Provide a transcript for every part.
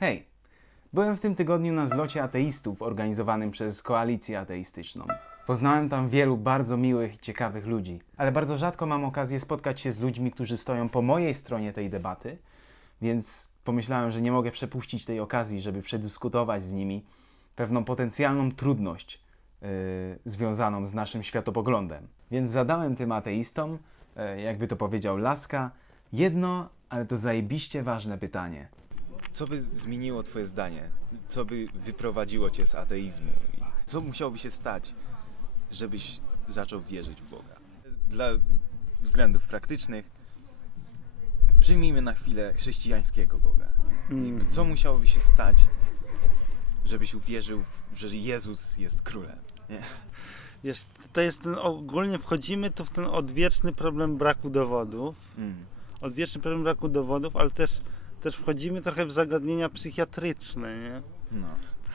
Hej! Byłem w tym tygodniu na zlocie ateistów organizowanym przez koalicję ateistyczną. Poznałem tam wielu bardzo miłych i ciekawych ludzi, ale bardzo rzadko mam okazję spotkać się z ludźmi, którzy stoją po mojej stronie tej debaty, więc pomyślałem, że nie mogę przepuścić tej okazji, żeby przedyskutować z nimi pewną potencjalną trudność yy, związaną z naszym światopoglądem. Więc zadałem tym ateistom, yy, jakby to powiedział Laska, jedno, ale to zajebiście ważne pytanie. Co by zmieniło twoje zdanie? Co by wyprowadziło cię z ateizmu? I Co musiałoby się stać, żebyś zaczął wierzyć w Boga? Dla względów praktycznych przyjmijmy na chwilę chrześcijańskiego Boga. Mm. Co musiałoby się stać, żebyś uwierzył, że Jezus jest królem? Nie? Wiesz, to jest ten, ogólnie wchodzimy tu w ten odwieczny problem braku dowodów. Mm. Odwieczny problem braku dowodów, ale też, też wchodzimy trochę w zagadnienia psychiatryczne, nie? No.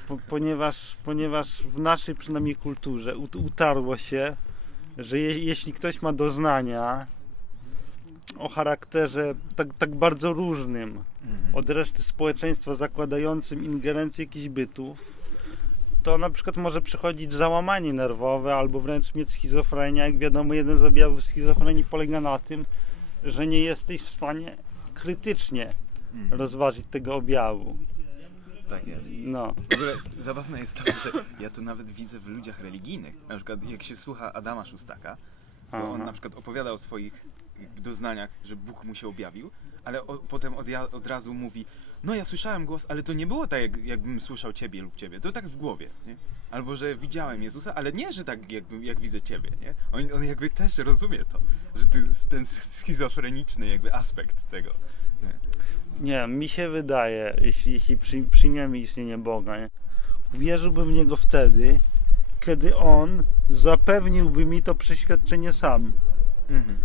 Po, ponieważ, ponieważ w naszej przynajmniej kulturze ut, utarło się, że je, jeśli ktoś ma doznania o charakterze tak, tak bardzo różnym Mhm. od reszty społeczeństwa, zakładającym ingerencję jakichś bytów, to na przykład może przychodzić załamanie nerwowe albo wręcz mieć schizofrenia. Jak wiadomo, jeden z objawów schizofrenii polega na tym, że nie jesteś w stanie krytycznie Mhm. rozważyć tego objawu. Tak jest. No. W ogóle zabawne jest to, że ja to nawet widzę w ludziach religijnych. Na przykład jak się słucha Adama Szustaka, to on Aha. na przykład opowiada o swoich doznaniach, że Bóg mu się objawił, ale o, potem od, od razu mówi, no ja słyszałem głos, ale to nie było tak, jak, jakbym słyszał ciebie lub ciebie, to tak w głowie, nie? Albo, że widziałem Jezusa, ale nie, że tak jakby, jak widzę ciebie, nie? On, on jakby też rozumie to, że to jest ten schizofreniczny jakby aspekt tego. Nie? Mi się wydaje, jeśli, jeśli przy, przyjmiemy istnienie Boga, nie? uwierzyłbym w Niego wtedy, kiedy On zapewniłby mi to przeświadczenie sam. Mhm.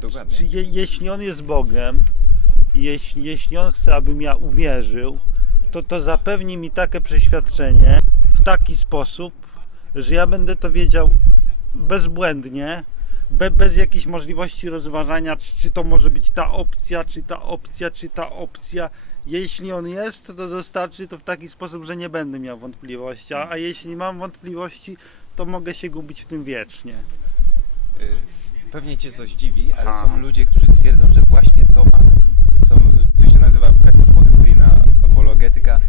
Dokładnie. Czy je, jeśli On jest Bogiem, jeśli, jeśli On chce, abym ja uwierzył, to to zapewni mi takie przeświadczenie w taki sposób, że ja będę to wiedział bezbłędnie, be, bez jakiejś możliwości rozważania, czy, czy to może być ta opcja, czy ta opcja, czy ta opcja. Jeśli on jest, to dostarczy to w taki sposób, że nie będę miał wątpliwości, a, a jeśli mam wątpliwości, to mogę się gubić w tym wiecznie. Y, Pewnie cię coś dziwi, ale A. są ludzie, którzy twierdzą, że właśnie to mamy. Są, coś się nazywa presupozycyjna apologetyka.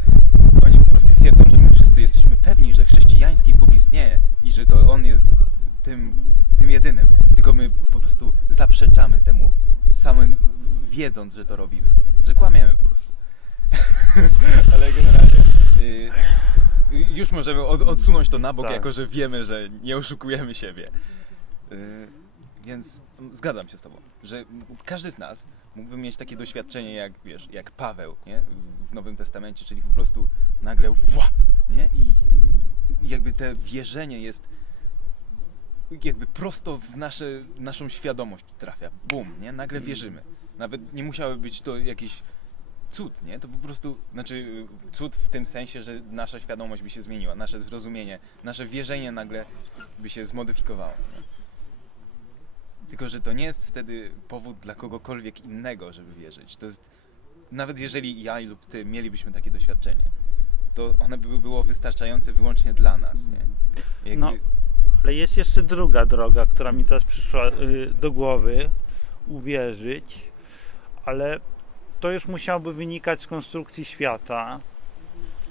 Oni po prostu twierdzą, że my wszyscy jesteśmy pewni, że chrześcijański Bóg istnieje i że to On jest tym, tym jedynym. Tylko my po prostu zaprzeczamy temu samym wiedząc, że to robimy. Że kłamiemy po prostu. ale generalnie y, już możemy od, odsunąć to na bok, Tak. jako że wiemy, że nie oszukujemy siebie. Y, Więc zgadzam się z Tobą, że każdy z nas mógłby mieć takie doświadczenie jak, wiesz, jak Paweł, nie? W Nowym Testamencie, czyli po prostu nagle ła, nie? I jakby te wierzenie jest jakby prosto w nasze, naszą świadomość trafia. Bum, nie? Nagle wierzymy. Nawet nie musiały być to jakiś cud, nie? To po prostu, znaczy y, cud w tym sensie, że nasza świadomość by się zmieniła, nasze zrozumienie, nasze wierzenie nagle by się zmodyfikowało. Nie? Tylko, że to nie jest wtedy powód dla kogokolwiek innego, żeby wierzyć. To jest, nawet jeżeli ja lub ty mielibyśmy takie doświadczenie, to one by było wystarczające wyłącznie dla nas, nie? Jakby, No. Ale jest jeszcze druga droga, która mi teraz przyszła y, do głowy. Uwierzyć, ale to już musiałoby wynikać z konstrukcji świata.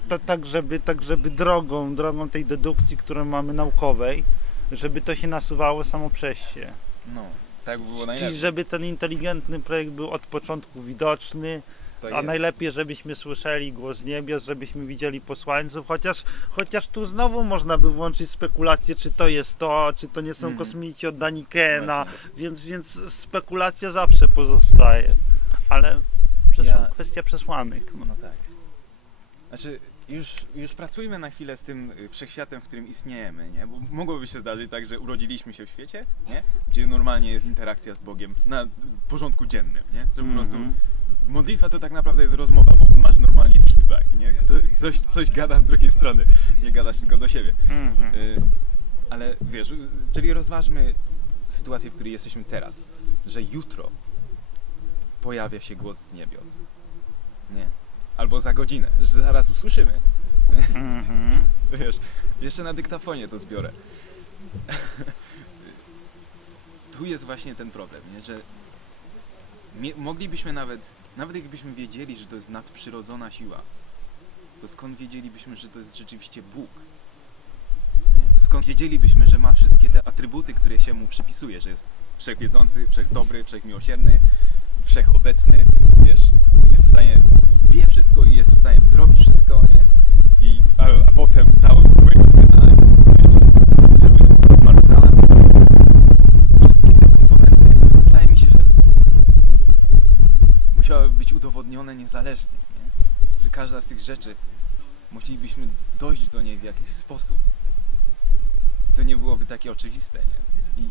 To, tak, żeby, tak, żeby drogą, drogą tej dedukcji, którą mamy naukowej, żeby to się nasuwało samo przez się. no, tak by było Czyli najlepiej. żeby ten inteligentny projekt był od początku widoczny, To a jest. najlepiej, żebyśmy słyszeli głos niebios, żebyśmy widzieli posłańców, chociaż, chociaż tu znowu można by włączyć spekulację, czy to jest to, czy to nie są Mhm. kosmici od Danikena, Właśnie. więc, więc spekulacja zawsze pozostaje, ale przesł- Ja- kwestia przesłanek. No. No tak. Znaczy, już, już pracujmy na chwilę z tym y, wszechświatem, w którym istniejemy, nie? Bo mogłoby się zdarzyć tak, że urodziliśmy się w świecie, nie? Gdzie normalnie jest interakcja z Bogiem na porządku dziennym, nie? Że po prostu Mhm. Modlitwa to tak naprawdę jest rozmowa, bo masz normalnie feedback, nie? Kto, coś, coś gada z drugiej strony, nie gadasz tylko do siebie. Mhm. Y, ale wiesz, czyli rozważmy sytuację, w której jesteśmy teraz, że jutro pojawia się głos z niebios. Nie? albo za godzinę, że zaraz usłyszymy. Mhm. Wiesz, jeszcze na dyktafonie to zbiorę. tu jest właśnie ten problem, nie? że moglibyśmy nawet, nawet jakbyśmy wiedzieli, że to jest nadprzyrodzona siła, to skąd wiedzielibyśmy, że to jest rzeczywiście Bóg? Nie? Skąd wiedzielibyśmy, że ma wszystkie te atrybuty, które się mu przypisuje, że jest wszechwiedzący, wszechdobry, wszechmiłosierny, wszechobecny, wiesz, jest w stanie, wie wszystko i jest w stanie zrobić wszystko, nie? I, a, a potem dał swojego syna, wiesz, żeby zmarł za nas. Wszystkie te komponenty, jakby, zdaje mi się, że musiały udowodnione niezależnie, nie? Że każda z tych rzeczy musielibyśmy dojść do niej w jakiś sposób. I to nie byłoby takie oczywiste, nie? I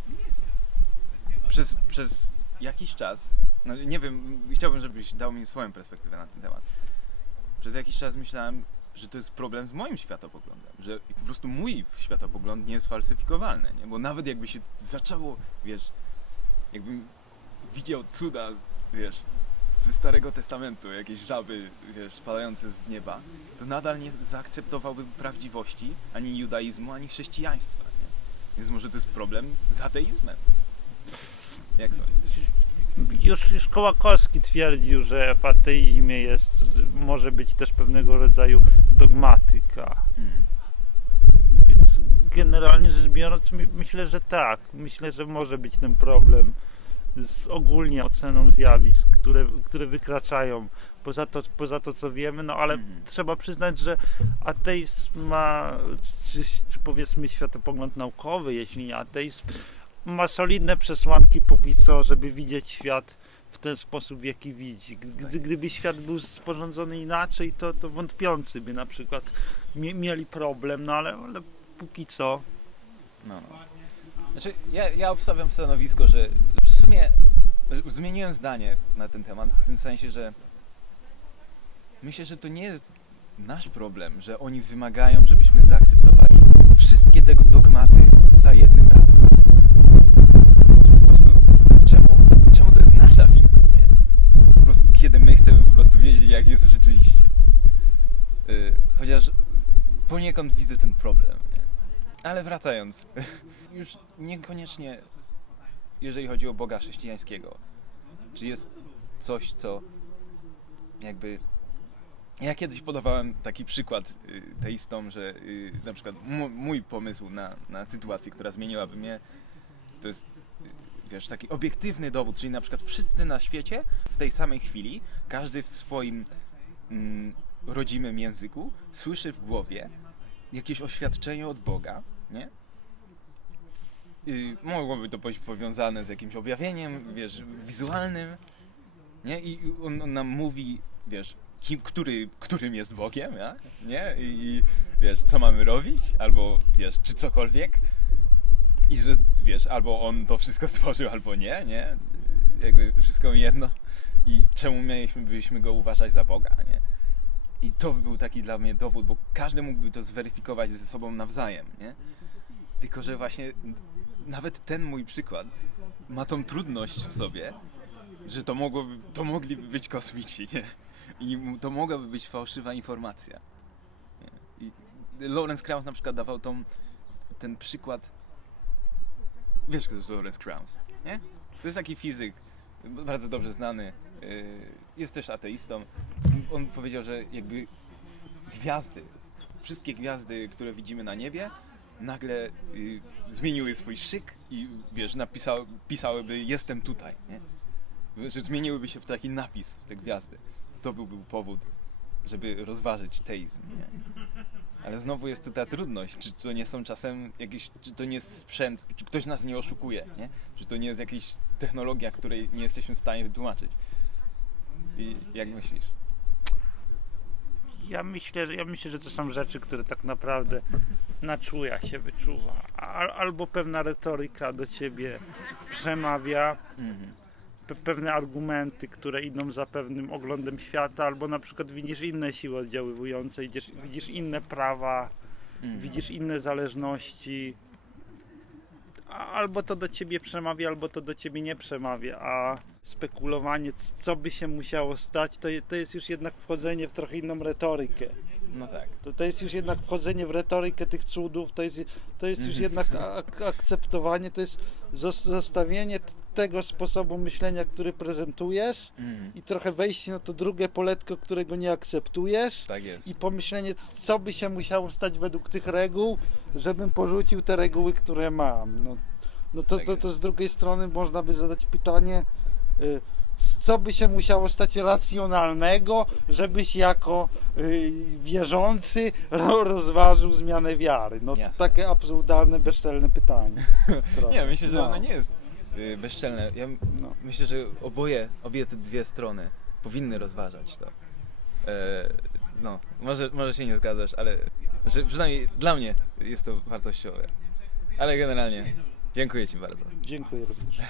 przez, przez jakiś czas, no nie wiem, chciałbym, żebyś dał mi swoją perspektywę na ten temat. Przez jakiś czas myślałem, że to jest problem z moim światopoglądem, że po prostu mój światopogląd nie jest falsyfikowalny, nie? Bo nawet jakby się zaczęło, wiesz, jakbym widział cuda, wiesz, ze Starego Testamentu, jakieś żaby, wiesz, padające z nieba, to nadal nie zaakceptowałbym prawdziwości ani judaizmu, ani chrześcijaństwa, nie? Więc może to jest problem z ateizmem. Jak sądzisz? Już, już Kołakowski twierdził, że w ateizmie jest, może być też pewnego rodzaju dogmatyka. Mm. Więc generalnie rzecz biorąc, my, myślę, że tak. Myślę, że może być ten problem z ogólnie oceną zjawisk, które, które wykraczają poza to, poza to, co wiemy, no ale Mhm. trzeba przyznać, że ateizm ma, czy, czy powiedzmy światopogląd naukowy, jeśli nie ateizm, ma solidne przesłanki póki co, żeby widzieć świat w ten sposób, w jaki widzi. Gdy, gdyby świat był sporządzony inaczej, to, to wątpiący by na przykład mie- mieli problem, no ale, ale póki co No, no. Znaczy, ja, ja obstawiam stanowisko, że w sumie zmieniłem zdanie na ten temat, w tym sensie, że myślę, że to nie jest nasz problem, że oni wymagają, żebyśmy zaakceptowali wszystkie tego dogmaty za jednym razem. Po prostu, czemu, czemu to jest nasza wina, nie? Po prostu, kiedy my chcemy po prostu wiedzieć, jak jest rzeczywiście. Yy, chociaż poniekąd widzę ten problem? Ale wracając, już niekoniecznie jeżeli chodzi o Boga chrześcijańskiego, czy jest coś, co jakby... Ja kiedyś podawałem taki przykład y, teistom, że y, na przykład mój pomysł na, na sytuację, która zmieniłaby mnie, to jest, y, wiesz, taki obiektywny dowód, czyli na przykład wszyscy na świecie w tej samej chwili, każdy w swoim mm, rodzimym języku, słyszy w głowie jakieś oświadczenie od Boga, nie? Y, mogłoby to być powiązane z jakimś objawieniem, wiesz, wizualnym, nie? I on, on nam mówi, wiesz, kim, który, którym jest Bogiem, ja? nie? I, I wiesz, co mamy robić, albo wiesz, czy cokolwiek. I że wiesz, albo on to wszystko stworzył, albo nie, nie? Jakby wszystko jedno. I czemu mieliśmy go uważać za Boga, nie? I to by był taki dla mnie dowód, bo każdy mógłby to zweryfikować ze sobą nawzajem, nie? Tylko, że właśnie nawet ten mój przykład ma tą trudność w sobie, że to mogłoby, to mogliby być kosmici, nie? I to mogłaby być fałszywa informacja. I Lawrence Krauss na przykład dawał tą, ten przykład. Wiesz, kto to jest Lawrence Krauss, nie? To jest taki fizyk, bardzo dobrze znany, yy, jest też ateistą. On powiedział, że jakby gwiazdy, wszystkie gwiazdy, które widzimy na niebie, nagle y, zmieniły swój szyk i wiesz, napisał, pisałyby jestem tutaj, nie? Że zmieniłyby się w taki napis te gwiazdy. To byłby powód, żeby rozważyć teizm, nie? Ale znowu jest ta trudność, czy to nie są czasem jakieś, czy to nie jest sprzęt, czy ktoś nas nie oszukuje, nie? Czy to nie jest jakaś technologia, której nie jesteśmy w stanie wytłumaczyć. I jak myślisz? Ja myślę, że, ja myślę, że to są rzeczy, które tak naprawdę na czuja się wyczuwa. Al, albo pewna retoryka do ciebie przemawia, Mhm. pe, pewne argumenty, które idą za pewnym oglądem świata, albo na przykład widzisz inne siły oddziaływujące, widzisz, widzisz inne prawa, Mhm. widzisz inne zależności. Albo to do ciebie przemawia, albo to do ciebie nie przemawia, a spekulowanie, co by się musiało stać, to, to jest już jednak wchodzenie w trochę inną retorykę. No tak. To, to jest już jednak wchodzenie w retorykę tych cudów, to jest, to jest już Mhm. jednak ak- akceptowanie, to jest zos- zostawienie tego sposobu myślenia, który prezentujesz Mhm. i trochę wejście na to drugie poletko, którego nie akceptujesz Tak i pomyślenie, co by się musiało stać według tych reguł, żebym porzucił te reguły, które mam. No, no to, Tak to, to z drugiej strony można by zadać pytanie, y, co by się musiało stać racjonalnego, żebyś jako y, wierzący ro- rozważył zmianę wiary. No to takie absurdalne, bezczelne pytanie. Nie, myślę, że No. ona nie jest y, bezczelne. Ja m- No. myślę, że oboje, obie te dwie strony powinny rozważać to. E, no, może, może się nie zgadzasz, ale że przynajmniej dla mnie jest to wartościowe. Ale generalnie dziękuję Ci bardzo. Dziękuję również.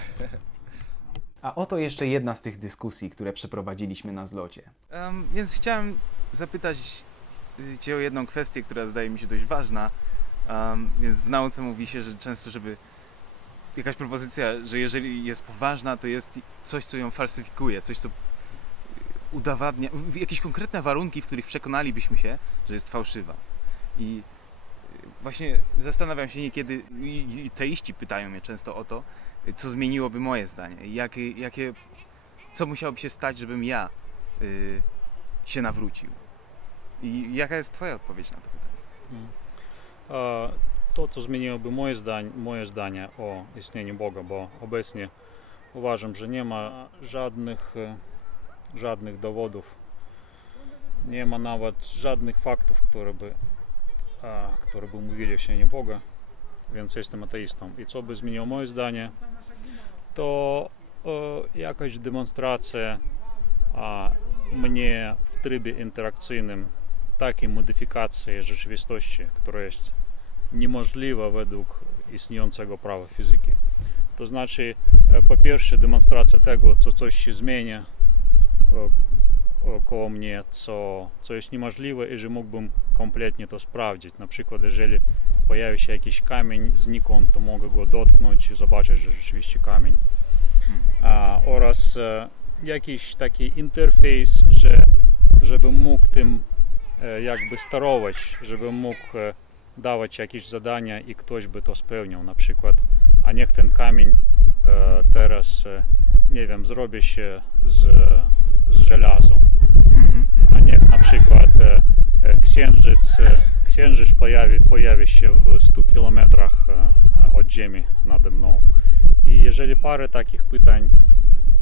A oto jeszcze jedna z tych dyskusji, które przeprowadziliśmy na zlocie. Em, więc chciałem zapytać y, Cię o jedną kwestię, która zdaje mi się dość ważna. Em, więc w nauce mówi się, że często, żeby jakaś propozycja, że jeżeli jest poważna, to jest coś, co ją falsyfikuje, coś, co udowadnia, jakieś konkretne warunki, w których przekonalibyśmy się, że jest fałszywa. I właśnie zastanawiam się niekiedy, i teiści pytają mnie często o to, co zmieniłoby moje zdanie, jakie, jakie, co musiałoby się stać, żebym ja y, się nawrócił. I jaka jest Twoja odpowiedź na to pytanie? E, To, co zmieniłoby moje, zdań, moje zdanie o istnieniu Boga, bo obecnie uważam, że nie ma żadnych, e, żadnych dowodów, nie ma nawet żadnych faktów, które by, e, które by mówili o istnieniu Boga, więc jestem ateistą. I co by zmieniło moje zdanie, to e, jakaś demonstracja a, mnie w trybie interakcyjnym takiej modyfikacji rzeczywistości, która jest niemożliwa według istniejącego prawa fizyki. To znaczy, e, po pierwsze, demonstracja tego, co coś się zmienia koło mnie, co, co jest niemożliwe i że mógłbym kompletnie to sprawdzić. Na przykład, jeżeli pojawi się jakiś kamień znikąd, to mogę go dotknąć i zobaczyć, że rzeczywiście kamień. A, oraz e, jakiś taki interfejs, że, żebym mógł tym e, jakby sterować, żebym mógł e, dawać jakieś zadania i ktoś by to spełniał. Na przykład, a niech ten kamień e, teraz, e, nie wiem, zrobi się z, z żelazą. A niech na przykład e, e, księżyc, e, księżyc pojawi, pojawi się w 100 kilometrach e, od Ziemi nade mną. I jeżeli parę takich pytań,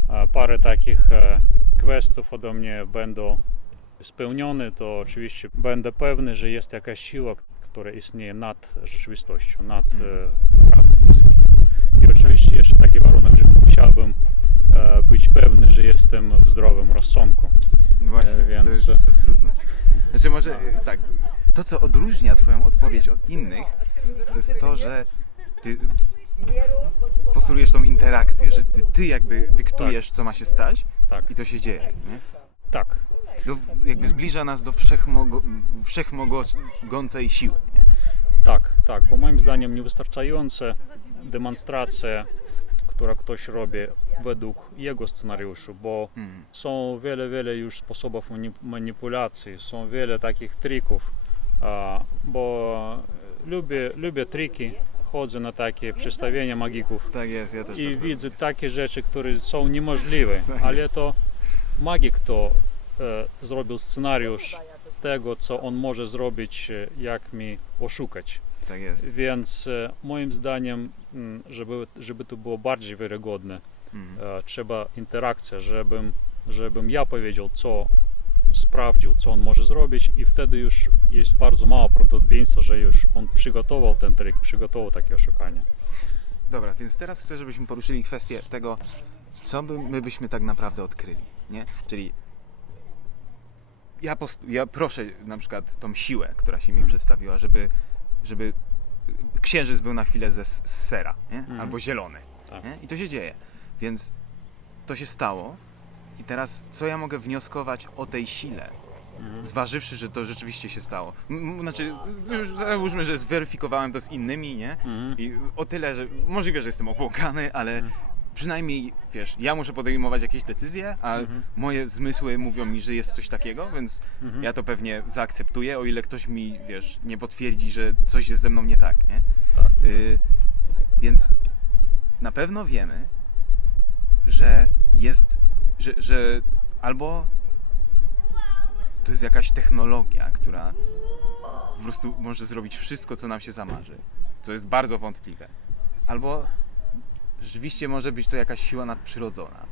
e, parę takich e, questów ode mnie będą spełnione, to oczywiście będę pewny, że jest jakaś siła, która istnieje nad rzeczywistością, nad e, prawem fizyki. I oczywiście jeszcze taki warunek, że musiałbym e, być pewny, że jestem w zdrowym rozsądku. No Właśnie, E, więc- to jest to trudne. Znaczy może tak, to co odróżnia Twoją odpowiedź od innych, to jest to, że Ty postulujesz tą interakcję, że Ty, ty jakby dyktujesz, co ma się stać Tak, i to się dzieje. Nie? tak. Do, jakby zbliża nas do wszechmogo, wszechmogącej siły. Nie? Tak, tak, bo moim zdaniem niewystarczające demonstracja, która ktoś robi według jego scenariuszu, bo Mhm. są wiele, wiele już sposobów mani- manipulacji, są wiele takich trików, bo lubię, lubię triki, chodzę na takie przedstawienia magików Tak jest, ja też i widzę lubię. takie rzeczy, które są niemożliwe, Tak. ale to magik to zrobił scenariusz tego, co on może zrobić, e, jak mi oszukać. Tak jest. Więc e, moim zdaniem, mm, żeby, żeby to było bardziej wiarygodne, Mhm. e, trzeba interakcja, żebym, żebym ja powiedział, co sprawdził, co on może zrobić i wtedy już jest bardzo mało prawdopodobieństwa, że już on przygotował ten trik, przygotował takie oszukanie. Dobra, więc teraz chcę, żebyśmy poruszyli kwestię tego, co by, my byśmy tak naprawdę odkryli, nie? Czyli ja, post- ja proszę na przykład tą siłę, która się mi Mhm. przedstawiła, żeby, żeby księżyc był na chwilę ze, z sera? Mhm. albo zielony. Tak. I to się dzieje. Więc to się stało i teraz co ja mogę wnioskować o tej sile? Zważywszy, że to rzeczywiście się stało. Znaczy, już załóżmy, że zweryfikowałem to z innymi, nie? Mhm. I o tyle, że możliwe, że jestem opłakany, ale przynajmniej, wiesz, ja muszę podejmować jakieś decyzje, a moje zmysły mówią mi, że jest coś takiego, więc ja to pewnie zaakceptuję, o ile ktoś mi, wiesz, nie potwierdzi, że coś jest ze mną nie tak, nie? Tak. Y, więc na pewno wiemy, że jest, że, że albo to jest jakaś technologia, która po prostu może zrobić wszystko, co nam się zamarzy, co jest bardzo wątpliwe. Albo rzeczywiście może być to jakaś siła nadprzyrodzona.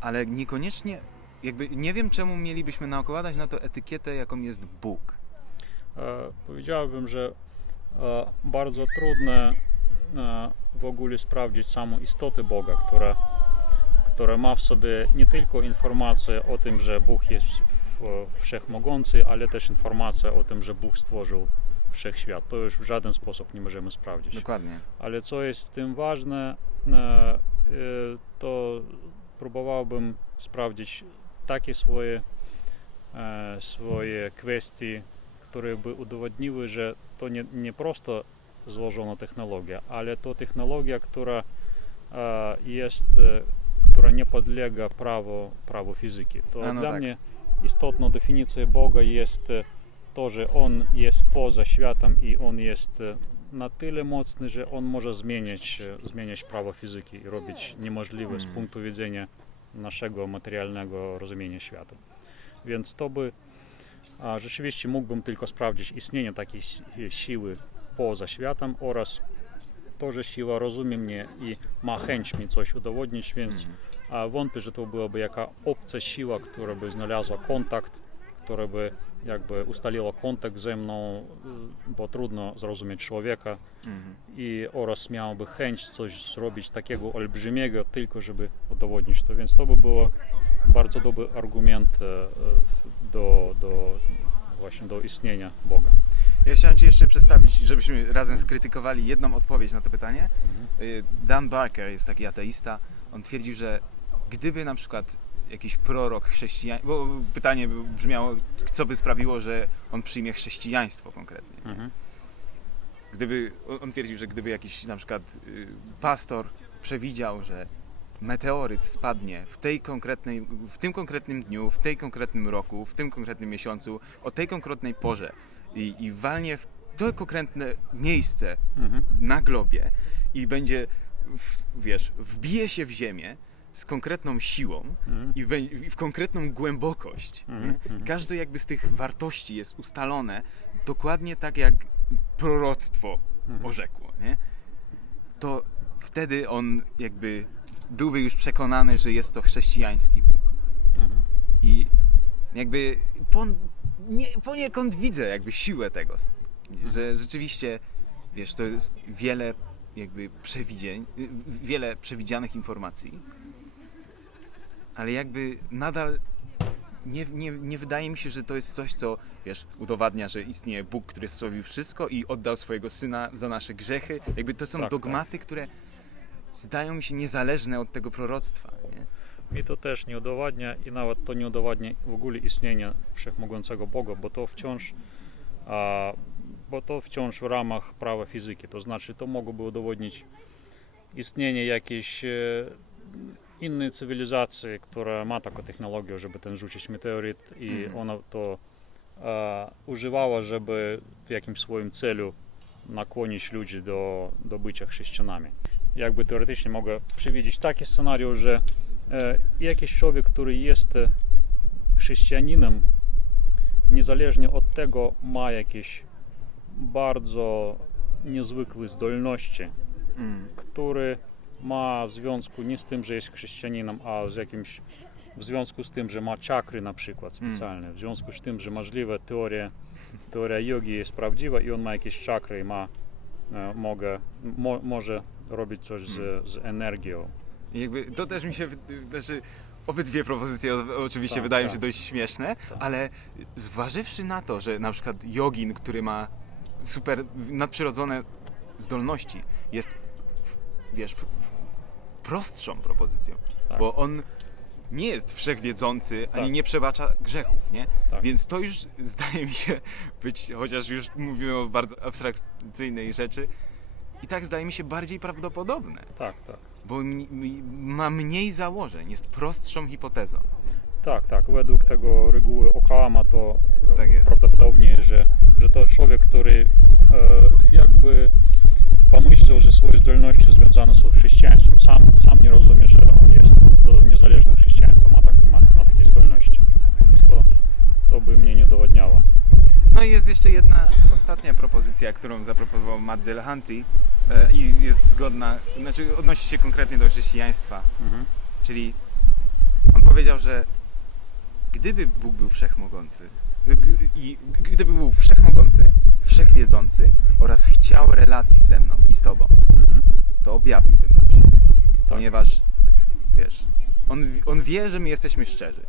Ale niekoniecznie, jakby nie wiem czemu mielibyśmy nakładać na to etykietę, jaką jest Bóg. E, Powiedziałbym, że e, bardzo trudne e, w ogóle sprawdzić samą istotę Boga, która, która ma w sobie nie tylko informację o tym, że Bóg jest wszechmogący, ale też informację o tym, że Bóg stworzył wszechświat. To już w żaden sposób nie możemy sprawdzić. Dokładnie. Ale co jest w tym ważne, e, e, to próbowałbym sprawdzić takie swoje, e, swoje kwestie, które by udowodniły, że to nie, nie prosto złożona technologia, ale to technologia, która jest, która nie podlega prawu, prawu fizyki. To A, no dla tak. mnie istotną definicją Boga jest to, że On jest poza światem i On jest e, na tyle mocny, że On może zmieniać, e, zmieniać prawo fizyki i robić niemożliwe z Mm. punktu widzenia naszego materialnego rozumienia świata. Więc to by a, rzeczywiście mógłbym tylko sprawdzić istnienie takiej si- siły poza światem oraz to, że siła rozumie mnie i ma chęć mi coś udowodnić, więc a wątpię, że to byłaby jaka obca siła, która by znalazła kontakt, która by jakby ustaliła kontakt ze mną, y, bo trudno zrozumieć człowieka Mhm. i oraz miałaby chęć coś zrobić takiego olbrzymiego, tylko żeby udowodnić to, więc to by było bardzo dobry argument e, do, do właśnie do istnienia Boga. Ja chciałem Ci jeszcze przedstawić, żebyśmy razem skrytykowali jedną odpowiedź na to pytanie. Y, Dan Barker jest taki ateista. On twierdził, że gdyby na przykład jakiś prorok chrześcijaństwa, bo pytanie brzmiało, co by sprawiło, że on przyjmie chrześcijaństwo konkretnie. Mhm. Gdyby, on- on twierdził, że gdyby jakiś na przykład y, pastor przewidział, że meteoryt spadnie w tej konkretnej, w tym konkretnym dniu, w tej konkretnym roku, w tym konkretnym miesiącu, o tej konkretnej porze i, i walnie w to konkretne miejsce Mhm. na globie i będzie, w, wiesz, wbije się w ziemię z konkretną siłą Mhm. i, bę- i w konkretną głębokość. Mhm, mhm. Każde jakby z tych wartości jest ustalone dokładnie tak, jak proroctwo Mhm. orzekło. Nie? To wtedy on jakby byłby już przekonany, że jest to chrześcijański Bóg. Mhm. I jakby pon, nie, poniekąd widzę jakby siłę tego, że rzeczywiście, wiesz, to jest wiele jakby przewidzień, wiele przewidzianych informacji, ale jakby nadal nie, nie, nie wydaje mi się, że to jest coś, co, wiesz, udowadnia, że istnieje Bóg, który stworzył wszystko i oddał swojego Syna za nasze grzechy. Jakby to są Tak, dogmaty, które zdają mi się niezależne od tego proroctwa, nie? Mi to też nie udowadnia i nawet to nie udowadnia w ogóle istnienia wszechmogącego Boga, bo to wciąż a, bo to wciąż w ramach prawa fizyki. To znaczy to mogłoby udowodnić istnienie jakiejś innej cywilizacji, która ma taką technologię, żeby ten rzucić meteoryt i Mhm. ona to e, używała, żeby w jakimś swoim celu nakłonić ludzi do, do bycia chrześcijanami. Jakby teoretycznie mogę przewidzieć taki scenariusz, że e, jakiś człowiek, który jest chrześcijaninem, niezależnie od tego ma jakieś bardzo niezwykłe zdolności, Mm. który ma w związku nie z tym, że jest chrześcijaninem, a z jakimś w związku z tym, że ma czakry na przykład Mm. specjalne, w związku z tym, że możliwe teoria, teoria jogi jest prawdziwa i on ma jakieś czakry i ma, e, mogę, mo, może robić coś z, z energią. I jakby to też mi się, znaczy obydwie propozycje oczywiście Tak, wydają tak. się dość śmieszne, Tak. ale zważywszy na to, że na przykład jogin, który ma super nadprzyrodzone zdolności, jest, wiesz, prostszą propozycją, Tak. bo on nie jest wszechwiedzący, ani Tak. nie przebacza grzechów, nie? Tak. Więc to już zdaje mi się być, chociaż już mówimy o bardzo abstrakcyjnej rzeczy, i tak zdaje mi się bardziej prawdopodobne, Tak, tak. bo ma mniej założeń, jest prostszą hipotezą. Tak, tak. Według tego reguły Occama to e, Tak prawdopodobnie, że, że to człowiek, który e, jakby pomyślał, że swoje zdolności związane są z chrześcijaństwem. Sam, sam nie rozumie, że on jest niezależny od chrześcijaństwa, ma, tak, ma, ma takie zdolności. Więc to, to by mnie nie udowadniało. No i jest jeszcze jedna ostatnia propozycja, którą zaproponował Matt Dillahunty e, i jest zgodna, znaczy odnosi się konkretnie do chrześcijaństwa, Mhm. czyli on powiedział, że gdyby Bóg był wszechmogący i gdyby był wszechmogący, wszechwiedzący oraz chciał relacji ze mną i z tobą, Mhm. to objawiłbym nam się. Tak. Ponieważ, wiesz, on, on wie, że my jesteśmy szczerzy.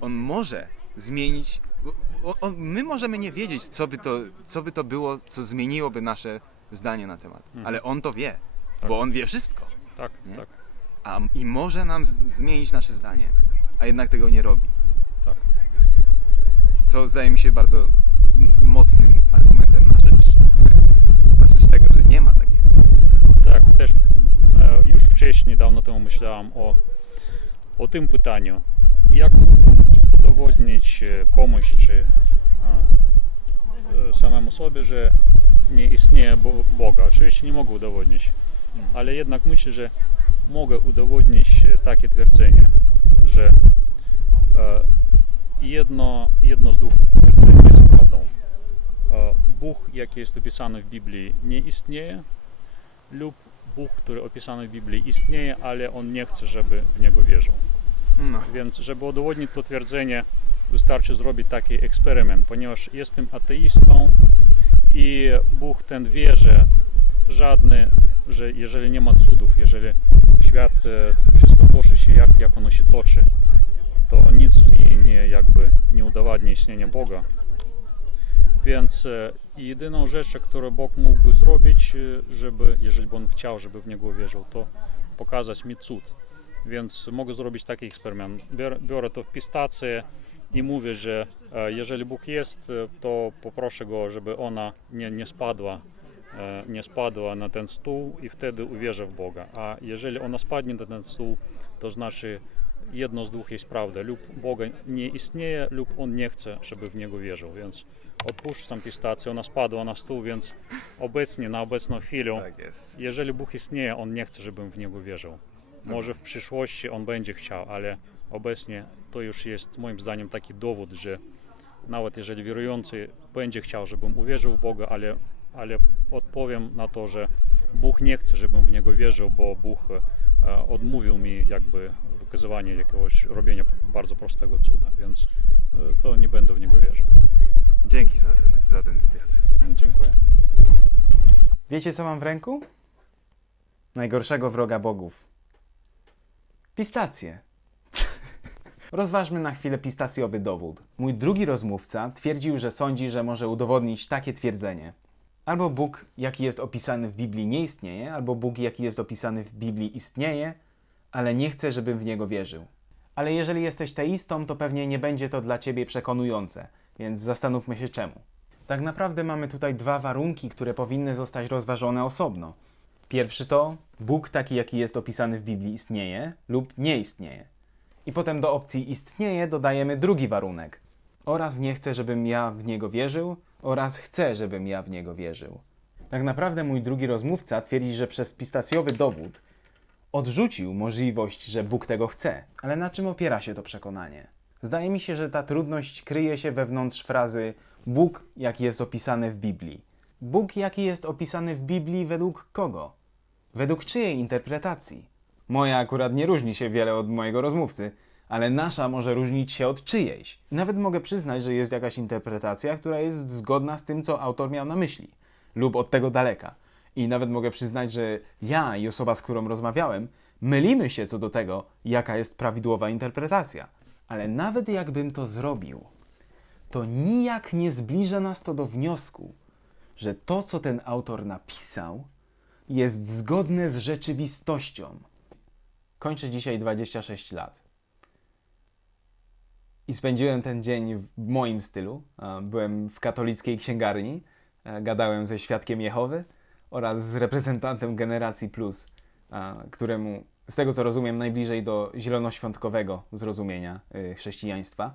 On może zmienić. o- On, my możemy nie wiedzieć, co by, to, co by to było, co zmieniłoby nasze zdanie na temat. Mhm. Ale on to wie, Tak. bo on wie wszystko. Tak, Nie? tak, A, I może nam z, zmienić nasze zdanie, a jednak tego nie robi. tak. Co zdaje mi się bardzo mocnym argumentem na rzecz, na rzecz tego, że nie ma takiego. Tak, też e, już wcześniej, dawno temu myślałem o, o tym pytaniu, jak udowodnić e, komuś czy e, samemu sobie, że nie istnieje Bo- Boga. Oczywiście nie mogę udowodnić, ale jednak myślę, że mogę udowodnić takie twierdzenie, że jedno, jedno z dwóch twierdzeń Bóg, jaki jest opisany w Biblii, nie istnieje, lub Bóg, który opisany w Biblii istnieje, ale on nie chce, żeby w niego wierzył. No. Więc, żeby udowodnić to twierdzenie, wystarczy zrobić taki eksperyment, ponieważ jestem ateistą i Bóg ten wie, że żadny, że jeżeli nie ma cudów, jeżeli świat, e, wszystko toczy się jak, jak ono się toczy, to nic mi nie jakby nie udowadnia istnienia Boga. Więc e, jedyną rzecz, którą Bóg mógłby zrobić, e, żeby, jeżeli by On chciał, żeby w Niego wierzył, to pokazać mi cud. Więc mogę zrobić taki eksperyment. Biorę, to w pistację i mówię, że e, jeżeli Bóg jest, to poproszę Go, żeby ona nie, nie spadła nie spadła na ten stół i wtedy uwierzę w Boga. A jeżeli ona spadnie na ten stół, to znaczy jedno z dwóch jest prawda. Lub Boga nie istnieje, lub On nie chce, żeby w Niego wierzył. Więc odpuszczam pistację, ona spadła na stół, więc obecnie, na obecną chwilę, Tak jest. jeżeli Bóg istnieje, On nie chce, żebym w Niego wierzył. Może w przyszłości On będzie chciał, ale obecnie to już jest moim zdaniem taki dowód, że nawet jeżeli wierujący będzie chciał, żebym uwierzył w Boga, ale, ale odpowiem na to, że Bóg nie chce, żebym w Niego wierzył, bo Bóg e, odmówił mi jakby wykazywania jakiegoś robienia bardzo prostego cuda, więc e, to nie będę w Niego wierzył. Dzięki za ten, za ten wywiad. Dziękuję. Wiecie co mam w ręku? Najgorszego wroga bogów. Pistacje. Rozważmy na chwilę pistacjowy dowód. Mój drugi rozmówca twierdził, że sądzi, że może udowodnić takie twierdzenie. Albo Bóg, jaki jest opisany w Biblii, nie istnieje, albo Bóg, jaki jest opisany w Biblii, istnieje, ale nie chce, żebym w niego wierzył. Ale jeżeli jesteś teistą, to pewnie nie będzie to dla ciebie przekonujące, więc zastanówmy się czemu. Tak naprawdę mamy tutaj dwa warunki, które powinny zostać rozważone osobno. Pierwszy to Bóg taki, jaki jest opisany w Biblii, istnieje lub nie istnieje. I potem do opcji istnieje dodajemy drugi warunek. Oraz nie chcę, żebym ja w niego wierzył, oraz chcę, żebym ja w niego wierzył. Tak naprawdę mój drugi rozmówca twierdzi, że przez pistacjowy dowód odrzucił możliwość, że Bóg tego chce. Ale na czym opiera się to przekonanie? Zdaje mi się, że ta trudność kryje się wewnątrz frazy Bóg, jaki jest opisany w Biblii. Bóg, jaki jest opisany w Biblii, według kogo? Według czyjej interpretacji? Moja akurat nie różni się wiele od mojego rozmówcy, ale nasza może różnić się od czyjejś. Nawet mogę przyznać, że jest jakaś interpretacja, która jest zgodna z tym, co autor miał na myśli, lub od tego daleka. I nawet mogę przyznać, że ja i osoba, z którą rozmawiałem, mylimy się co do tego, jaka jest prawidłowa interpretacja. Ale nawet jakbym to zrobił, to nijak nie zbliża nas to do wniosku, że to, co ten autor napisał, jest zgodne z rzeczywistością. Kończę dzisiaj 26 lat. I spędziłem ten dzień w moim stylu. Byłem w katolickiej księgarni, gadałem ze świadkiem Jehowy oraz z reprezentantem Generacji Plus, któremu, z tego co rozumiem, najbliżej do zielonoświątkowego zrozumienia e, chrześcijaństwa.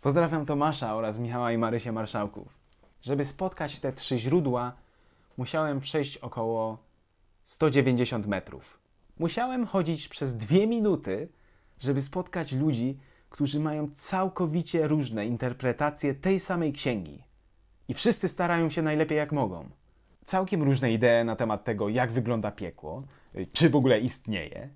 Pozdrawiam Tomasza oraz Michała i Marysię Marszałków. Żeby spotkać te trzy źródła, musiałem przejść około 190 metrów. Musiałem chodzić przez dwie minuty, żeby spotkać ludzi, którzy mają całkowicie różne interpretacje tej samej księgi. I wszyscy starają się najlepiej jak mogą. Całkiem różne idee na temat tego, jak wygląda piekło, y, czy w ogóle istnieje,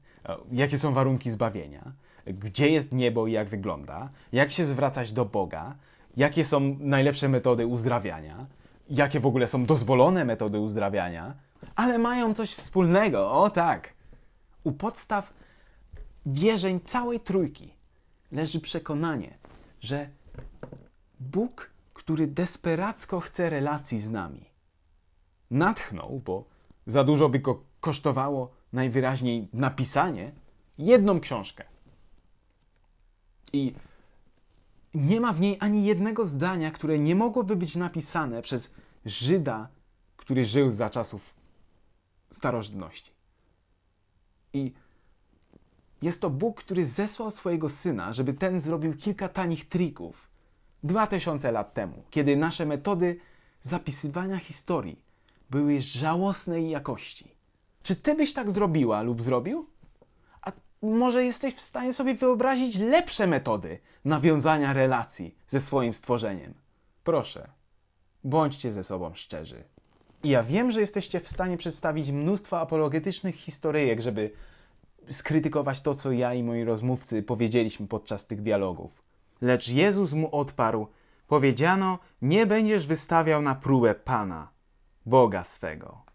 jakie są warunki zbawienia, gdzie jest niebo i jak wygląda, jak się zwracać do Boga, jakie są najlepsze metody uzdrawiania, jakie w ogóle są dozwolone metody uzdrawiania, ale mają coś wspólnego, o tak. U podstaw wierzeń całej trójki leży przekonanie, że Bóg, który desperacko chce relacji z nami, natchnął, bo za dużo by go kosztowało najwyraźniej napisanie, jedną książkę. I nie ma w niej ani jednego zdania, które nie mogłoby być napisane przez Żyda, który żył za czasów starożytności. I jest to Bóg, który zesłał swojego syna, żeby ten zrobił kilka tanich trików. Dwa tysiące lat temu, kiedy nasze metody zapisywania historii były żałosnej jakości. Czy ty byś tak zrobiła lub zrobił? A może jesteś w stanie sobie wyobrazić lepsze metody nawiązania relacji ze swoim stworzeniem? Proszę, bądźcie ze sobą szczerzy. I ja wiem, że jesteście w stanie przedstawić mnóstwo apologetycznych historyjek, żeby skrytykować to, co ja i moi rozmówcy powiedzieliśmy podczas tych dialogów. Lecz Jezus mu odparł: Powiedziano, nie będziesz wystawiał na próbę Pana, Boga swego.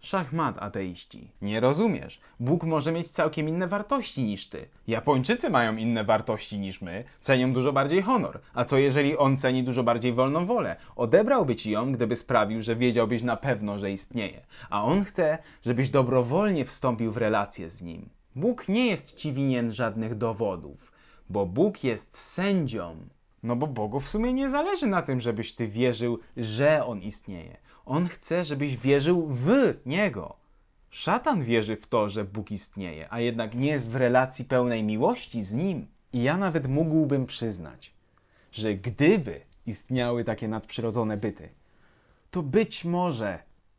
Szachmat, ateiści. Nie rozumiesz. Bóg może mieć całkiem inne wartości niż ty. Japończycy mają inne wartości niż my, cenią dużo bardziej honor. A co jeżeli on ceni dużo bardziej wolną wolę? Odebrałby ci ją, gdyby sprawił, że wiedziałbyś na pewno, że istnieje. A on chce, żebyś dobrowolnie wstąpił w relację z nim. Bóg nie jest ci winien żadnych dowodów, bo Bóg jest sędzią. No bo Bogu w sumie nie zależy na tym, żebyś ty wierzył, że on istnieje. On chce, żebyś wierzył w niego. Szatan wierzy w to, że Bóg istnieje, a jednak nie jest w relacji pełnej miłości z nim. I ja nawet mógłbym przyznać, że gdyby istniały takie nadprzyrodzone byty, to być może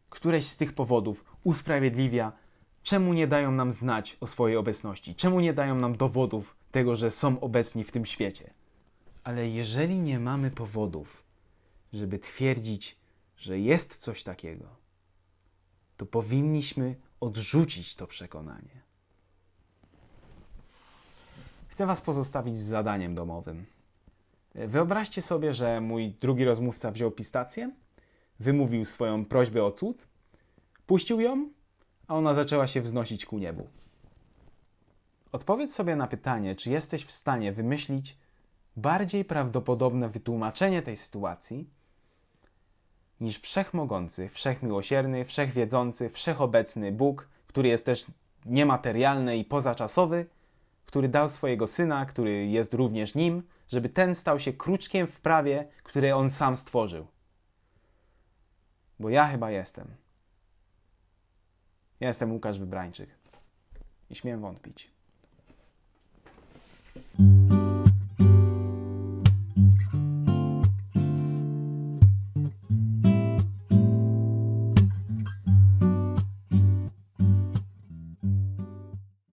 któreś z tych powodów usprawiedliwia, czemu nie dają nam znać o swojej obecności, czemu nie dają nam dowodów tego, że są obecni w tym świecie. Ale jeżeli nie mamy powodów, żeby twierdzić, że jest coś takiego, to powinniśmy odrzucić to przekonanie. Chcę Was pozostawić z zadaniem domowym. Wyobraźcie sobie, że mój drugi rozmówca wziął pistację, wymówił swoją prośbę o cud, puścił ją, a ona zaczęła się wznosić ku niebu. Odpowiedz sobie na pytanie, czy jesteś w stanie wymyślić bardziej prawdopodobne wytłumaczenie tej sytuacji niż wszechmogący, wszechmiłosierny, wszechwiedzący, wszechobecny Bóg, który jest też niematerialny i pozaczasowy, który dał swojego syna, który jest również nim, żeby ten stał się kruczkiem w prawie, które on sam stworzył. Bo ja chyba jestem. Ja jestem Łukasz Wybrańczyk. I śmiem wątpić.